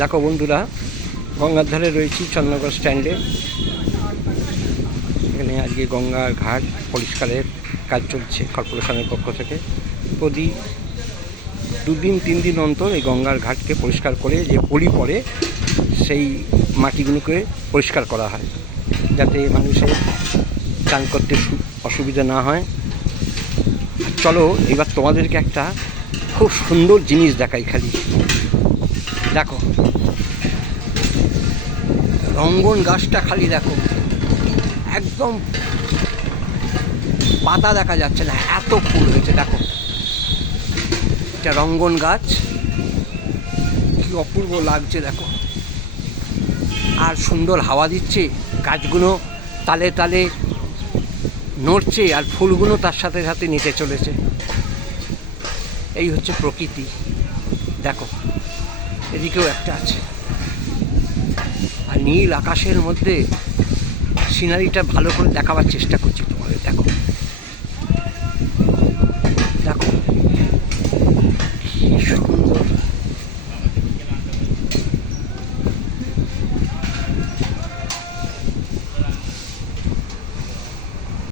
দেখো বন্ধুরা, গঙ্গার ধারে রয়েছি চন্দ্রনগর স্ট্যান্ডে। এখানে আজকে গঙ্গার ঘাট পরিষ্কারের কাজ চলছে কর্পোরেশনের পক্ষ থেকে। প্রতি 2-3 দিন অন্তর এই গঙ্গার ঘাটকে পরিষ্কার করে যে পলি পড়ে সেই মাটিগুলোকে পরিষ্কার করা হয়, যাতে মানুষের চান করতে অসুবিধা না হয়। চলো এবার তোমাদেরকে একটা খুব সুন্দর জিনিস দেখাই। খালি দেখো, রঙ্গন গাছটা খালি দেখো, একদম পাতা দেখা যাচ্ছে না, এত ফুল হয়েছে। দেখো, এটা রঙ্গন গাছ, কি অপূর্ব লাগছে দেখো। আর সুন্দর হাওয়া দিচ্ছে, গাছগুলো তালে তালে নড়ছে আর ফুলগুলো তার সাথে সাথে নিচে চলেছে। এই হচ্ছে প্রকৃতি। দেখো, এদিকেও একটা আছে। আর নীল আকাশের মধ্যে সিনারিটা ভালো করে দেখাবার চেষ্টা করছি তোমাদের। দেখো।